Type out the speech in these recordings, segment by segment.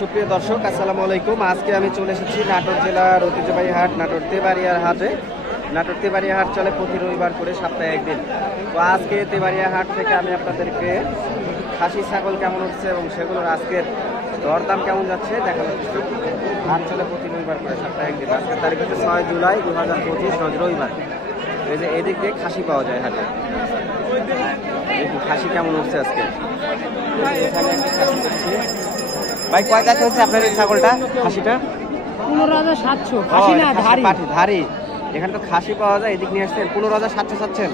সুপ্রিয় দর্শক, আসসালামু আলাইকুম। আজকে আমি চলে এসেছি নাটোর জেলার ঐতিহ্যবাহী হাট নাটোর তেবাড়িয়ার হাটে। নাটোর তেবাড়িয়া হাট চলে প্রতি রবিবার করে সপ্তাহে একদিন। তো আজকে তেবাড়িয়া হাট থেকে আমি আপনাদেরকে খাসি ছাগল কেমন হচ্ছে এবং সেগুলোর আজকের দরদাম কেমন যাচ্ছে দেখানোর চেষ্টা করব। হাট চলে প্রতি রবিবার করে সপ্তাহে একদিন। আজকের তারিখ হচ্ছে 6 জুলাই 2025, রোজ রবিবার। এই যে এদিক দিয়ে খাসি পাওয়া যায় হাটে। খাসি কেমন উঠছে আজকে। এখানে একটা খাসি দেখছি। ভাই কয় দাঁত হচ্ছে আপনার এই ছাগলটা, খাসিটা? 15,700। খাসি না, ধারি। ধারি। এখানে তো খাসি পাওয়া যায়, এদিক নিয়ে আসছেন। 15,700 চাচ্ছেন?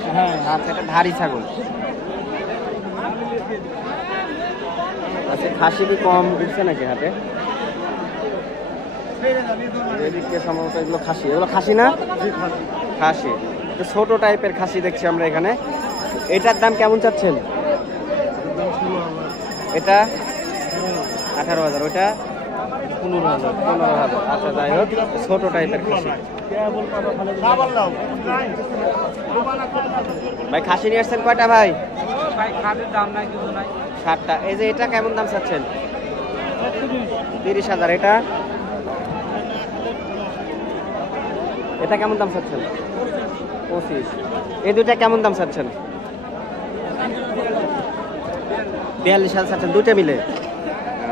আচ্ছা, এটা ধারি ছাগল। আচ্ছা, খাসি কি কম উঠছে নাকি হাটে? এদিকে সম্ভবত এগুলো খাসি। এগুলো খাসি না? খাসি। ছোট টাইপের খাসি দেখছি আমরা এখানে। এটার দাম কেমন চাচ্ছেন? এটা 18,000, ওইটা 15,000। আচ্ছা, যাই হোক, ছোট টাইপের খাসি। ভাই খাসি নিয়ে আসছেন কয়টা ভাই? 7টা। এই যে এটা কেমন দাম চাচ্ছেন? 30,000। এটা কেমন দাম চাচ্ছেন? 25। এই দুইটা কেমন দাম চাচ্ছেন? 42,000 চাচ্ছেন, দুইটা মিলে?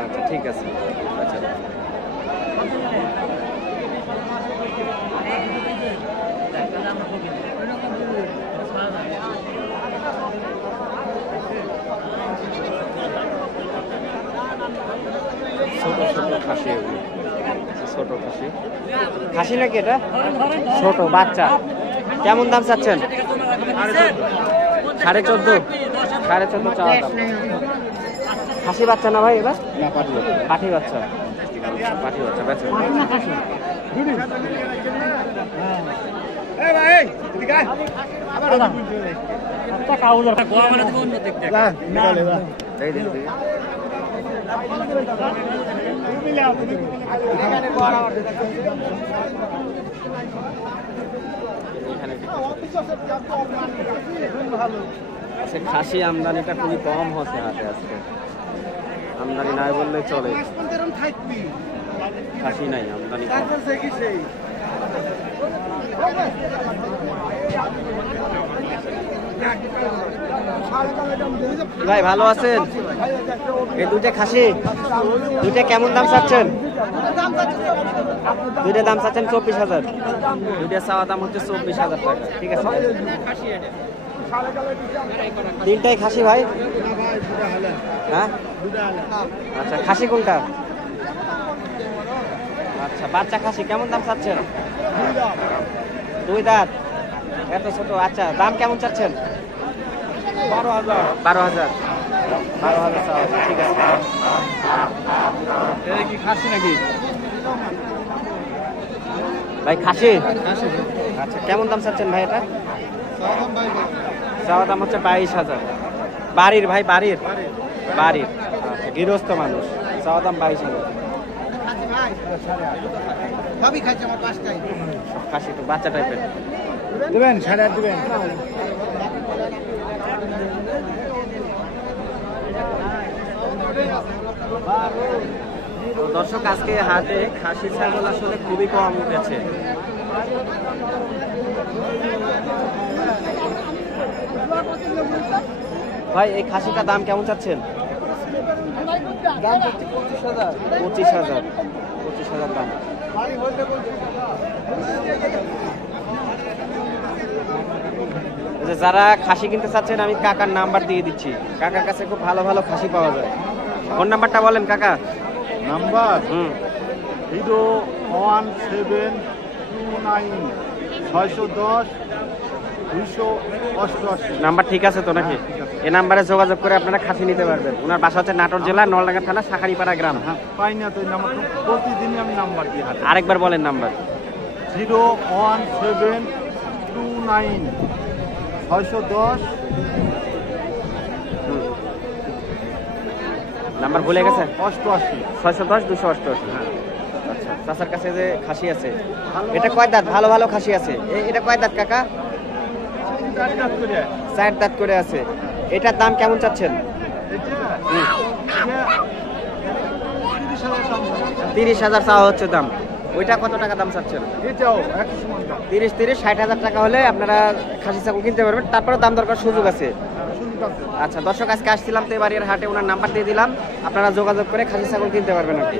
আচ্ছা, ঠিক আছে। আচ্ছা, ছোট ছোট খাসি, ছোট খাসি। খাসি নাকি এটা? ছোট বাচ্চা। কেমন দাম চাচ্ছেন? 14.5। 14.5 চাওয়া দাম। খাসি বাচ্চা না ভাই এবার? পাঠি বাচ্চা। পাঠি বাচ্চা বেচে। খাসি আমদানিটা খুবই কম হচ্ছে হাটে আজকে। আমদানি নাই বললে চলে। খাসি নাই, আমদানি কম। ভাই ভালো আছেন? এই দুইটা খাসি, দুইটা কেমন দাম চাচ্ছেন? দুইটা দাম চাচ্ছেন 24,000। দুইটা চাওয়া দাম হচ্ছে 24,000 টাকা। ঠিক আছে, তিনটাই খাসি ভাই? হ্যাঁ, আচ্ছা। খাসি কোনটা? আচ্ছা, বাচ্চা খাসি কেমন দাম চাচ্ছেন? 2 দাঁত, এত ছোট। আচ্ছা, দাম কেমন চাচ্ছেন? 12,000। 12,000। ঠিক আছে। এটা কি খাসি নাকি ভাই? খাসি। আচ্ছা, কেমন দাম চাচ্ছেন ভাই এটা? চাওয়া দাম হচ্ছে 22,000। বাড়ির ভাই? বাড়ির। আচ্ছা, গৃহস্থ মানুষ। চাওয়া দাম 22,000। খাসি তো বাচ্চা টাইপের দেবেন, 8.5 দেবেন। দর্শক, আজকে হাটে খাসি ছাগল আসলে খুবই কম উঠেছে। ভাই এই খাসিটার দাম কেমন চাচ্ছেন? 25,000 দাম। যারা খাসি কিনতে চাচ্ছেন আমি কাকার নাম্বার দিয়ে দিচ্ছি। কাকার কাছে খুব ভালো ভালো খাসি পাওয়া যায়। ফোন নাম্বারটা বলেন কাকা। নাম্বার 01729 নাম্বার ঠিক আছে তো নাকি? এই নাম্বারে যোগাযোগ করে আপনারা খাসি নিতে পারবেন। ওনার বাসা হচ্ছে নাটোর জেলা নলডাঙ্গা থানা শাখারিপাড়া গ্রাম। পাই না তো নাম্বার, প্রতিদিনই আমি নাম্বার দিই। আরেকবার বলেন নাম্বার। 01729 নাম্বার ভুলে গেছেন? 88 610 288। আচ্ছা, চাচার কাছে যে খাসি আছে, এটা কয় দাঁত? ভালো ভালো খাসি আছে। এটা কয় দাঁত কাকা? 4 দাঁত করে আছে। এটার দাম কেমন চাচ্ছেন? 30,000 দাম। 30,000 চাওয়া হচ্ছে দাম। ওইটা কত টাকা দাম চাচ্ছেন? এটাও 100 সমান দাম। 60,000 টাকা হলে আপনারা খাসি ছাগল কিনতে পারবেন, তারপরে দাম দরকার সুযোগ আছে। সুযোগ আছে। আচ্ছা দর্শক, আজকে আসছিলাম তেবাড়িয়ার হাটে, ওনার নাম্বার দিয়ে দিলাম, আপনারা যোগাযোগ করে খাসি ছাগল কিনতে পারবেন আর কি।